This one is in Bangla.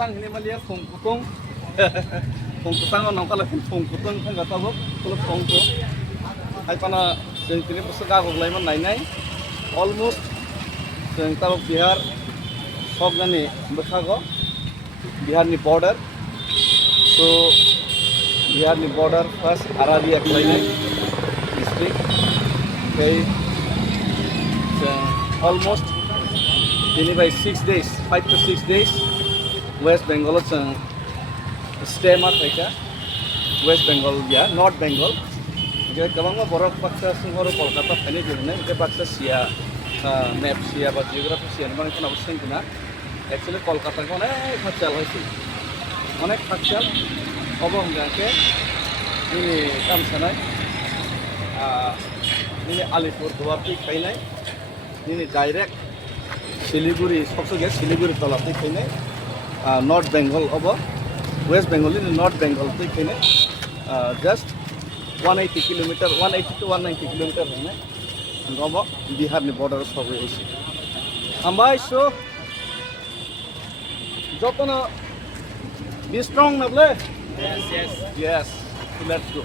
kutang ini malia fung kutung. Fung kutang orang kalau fung kutung kan kata apa? Kalau fung tu, hai pana yang kini persega gulai man naik naik, almost yang tahu Bihar, सब गने बखागो बिहार नि border, so बिहार नि border first Aradia Klainak district, okay, so almost ini by 6 days, 5 to 6 days, West Bengal stay mat mereka, West Bengal ya, North Bengal, jadi kabang mah borok paksa sungguh Kolkata ini juga, kita paksa sia map sia, buat geografi sia, mana itu nak usah kena. Actually Kolkata ko অনেক খরচাল হয়েছে অনেক খরচাল এবং যাকে ইনি কামসানায় ইনি আলিপুরদুয়ার থেকে খাইনাই ইনি ডাইরেক্ট শিলিগুড়ি সবচেয়ে শিলিগুড়ি তলাতে খাইনাই নর্থ বেঙ্গল হব ওয়েস্ট বেঙ্গল ইনি নর্থ বেঙ্গল থেকে খাইনাই জাস্ট 180 কিলোমিটার 180 to 190 কিলোমিটার হইনাই হব বিহারনি বর্ডার সব হয়েছে আমবাই so Jotana be strong, Nable. Yes, yes. Yes. Let's go.